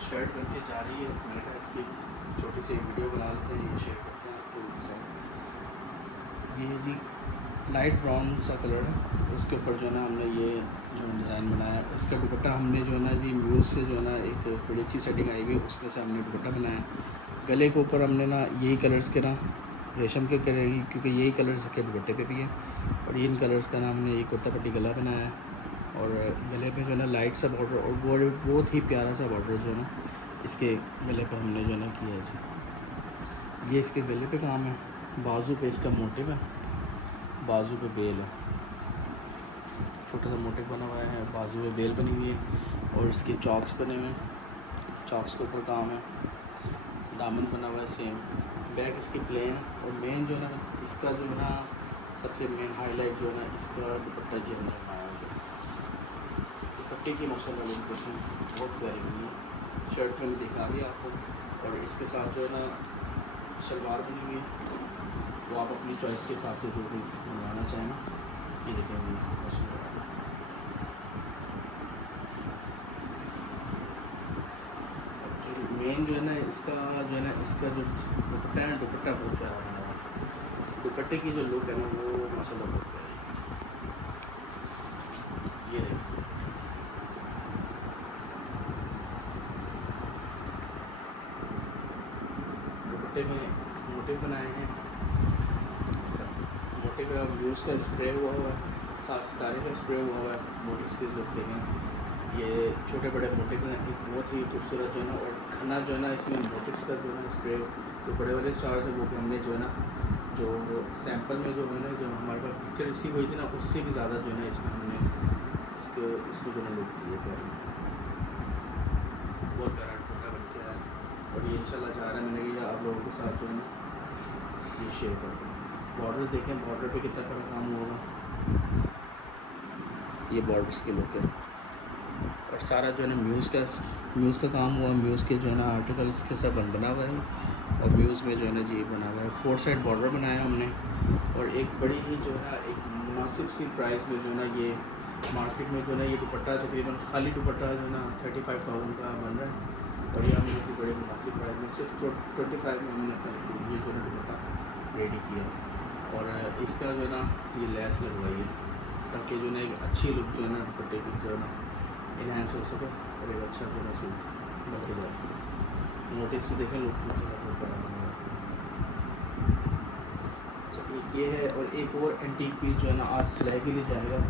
Shirt बन के जा रही है, मैंने कहा इसकी छोटी सी वीडियो बना लेते हैं, ये शेयर करते हैं आपको पसंद। ये जी लाइट ब्राउन सा कलर है, उसके ऊपर जो है ना हमने ये जो डिज़ाइन बनाया। इसका दुपट्टा हमने जो है ना जी म्यूज़ से जो है ना एक बड़ी अच्छी सेटिंग आई हुई है, उसमें से हमने दुपट्टा बनाया। गले के ऊपर हमने ना यही कलर्स के ना रेशम के करेंगे, क्योंकि यही कलर्स के दुपट्टे पे भी है। और इन कलर्स का नाम हमने ये कुर्ता पट्टी गला बनाया है, और गले पे जो है ना लाइट सा बॉर्डर, और बहुत ही प्यारा सा बॉर्डर जो है ना इसके गले पे हमने जो है ना किया है जी। ये इसके गले पे काम है, बाजू पे इसका मोटिव है, बाजू पे बेल है, छोटा सा मोटिव बना हुआ है, बाजू पे बेल बनी हुई है, और इसके चॉक्स बने हुए हैं, चॉक्स के ऊपर काम है, दामन बना हुआ है सेम। बैक इसकी प्लेन है, और मेन जो है ना इसका जो है ना सबसे मेन हाईलाइट जो है ना इसका दुपट्टा जो है ना दुपट्टे की माशाल्लाह लोकेशन बहुत प्यारी बनी है। शर्ट में दिखा दिया आपको, और इसके साथ जो है ना शलवार बनी हुई है, वो आप अपनी चॉइस के हिसाब से जो भी बनवाना चाहें। ये देखेंगे इसके साथ शलवार। मेन जो है ना इसका जो है ना इसका जो दुपट्टा है, दुपट्टा बहुत प्यारा बना हुआ है। दुपट्टे की जो लुक है ना वो माशाल्लाह बहुत प्यारी है। ये देखिए दुपट्टे में मोटिव बनाए हैं, मोटिव का यूज़ का स्प्रे हुआ है, सारे का स्प्रे हुआ है। मोटिव की लुक देखें, ये छोटे बड़े मोटिव हैं, एक बहुत ही खूबसूरत जो है ना, और घना जो है ना इसमें मोटिव्स का जो है ना स्प्रे, जो बड़े बड़े स्टार्स हैं वो भी हमने जो है ना जो सैंपल में जो है ना जो हमारे पास पिक्चर रिसीव हुई थी ना उससे भी ज़्यादा जो है ना इसमें हमने इसको जो है लुक दी है प्यारी, बहुत प्यारा छोटा बन के है। और ये इंशाल्लाह जा रहा है मैंने कि आप लोगों के साथ जो है ना ये शेयर करते हैं। बॉर्डर देखें, बॉर्डर पे कितना बड़ा काम होगा, ये बॉर्डर्स के लुक है। और सारा जो है ना म्यूज़ का काम हुआ, म्यूज़ के जो है ना आर्टिकल्स के सब बना हुआ है, और म्यूज़ में जो है ना जी बना हुआ है। 4 साइड बॉर्डर बनाया हमने, और एक बड़ी ही जो है ना एक मुनासिब सी प्राइस में जो है ना ये मार्केट में जो है ना ये दुपट्टा तकरीबन खाली दुपट्टा जो है ना 35,000 का बन रहा है, और ये हमने की बड़ी मुनासिब प्राइस में सिर्फ 25 में हमने ये जो है दुपट्टा रेडी किया। और इसका जो है ना ये लेस लगवाई है, ताकि जो है ना एक अच्छी लुक जो है ना दुपट्टे की जो है ना इन्हेंस हो सके, और एक अच्छा जो है सूट बन के जाए। नोटिस से देखें लुक अच्छा एक ये है, और एक और एंटीक पीस जो है ना आज सिलाई के लिए जाएगा,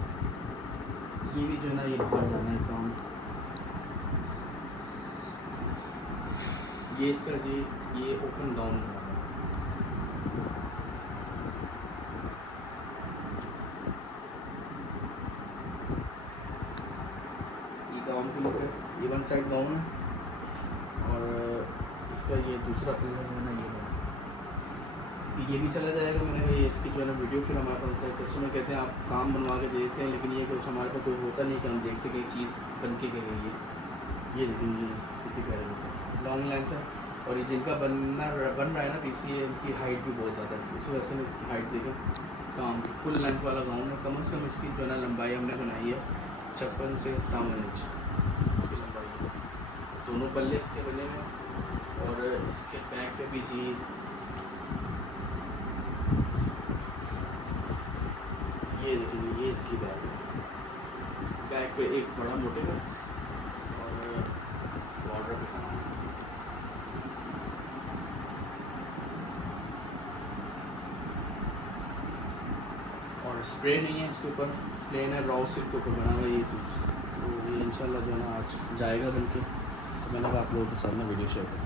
ये भी जो है ना ये बाहर जाना है काम। ये इसका जी ये ओपन डाउन है, गाउन की लुक है, ये 1 साइड गाउन है, और इसका ये दूसरा कलर जो है ना ये है, कि ये भी चला जाएगा। मैंने कहा ये इसकी जो है ना वीडियो फिर हमारे पास होता है, कस्टमर कहते हैं आप काम बनवा के दे देते हैं, लेकिन ये कुछ हमारे पास तो होता नहीं कि हम देख सकें चीज़ बन के गई है। ये देखिए कितनी प्यारी लुक है, लॉन्ग लेंथ है, और ये जिनका बन रहा है ना पीछे इनकी हाइट भी बहुत ज़्यादा है, इस वजह से मैं इसकी हाइट देखें काम की फुल लेंथ वाला गाउन है। कम से कम इसकी जो है ना लंबाई हमने बनाई है 56 से 57 इंच इसकी लंबाई है। दोनों पल्ले इसके बने हुए, और इसके बैक पे भी जी ये देखिए ये इसकी बैक है, बैक पे एक बड़ा मोटिव है, और बॉर्डर पे काम है। और स्प्रे नहीं है इसके ऊपर, प्लेन है, राउ सिल्क के ऊपर बना हुआ है ये चीज़। तो ये इंशाल्लाह जो है ना आज जाएगा बन के, तो मैंने आप लोगों के साथ में वीडियो शेयर कर।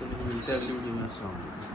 चलिए मिलते हैं अगली वीडियो में। अस्सलाम वालेकुम।